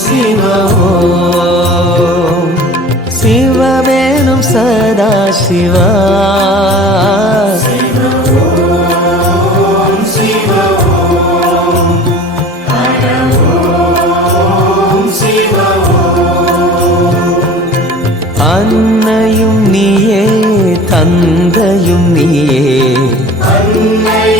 சிவவோம் சிவவேணும் சதா சிவா. அன்னையும் நீயே தந்தையும் நீயே. அன்னை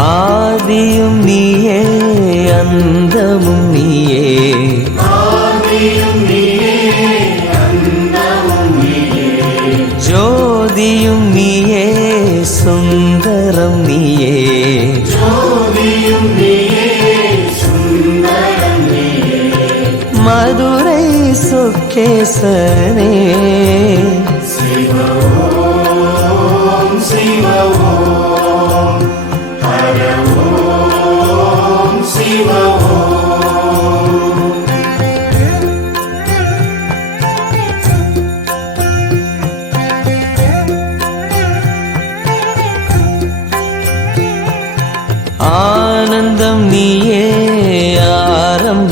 ஆதியும் நீயே அந்தமும் நீயே. ஜோதியும் நீயே சுந்தரம் நீயே. மதுரை சொக்கேசனே.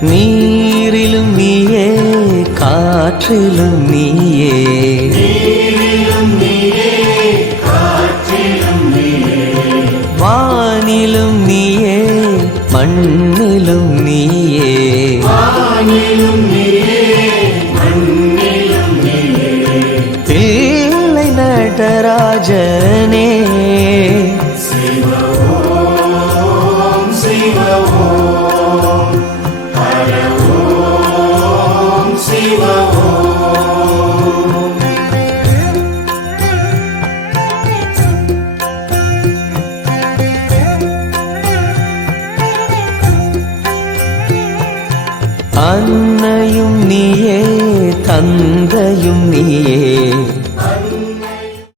நீரிலும் நீயே காற்றிலும் நீயே. வானிலும் நீயே மண்ணிலும் நீயே. பிள்ளை நடராஜனே அன்னையும் நீயே தந்தையும் நீயே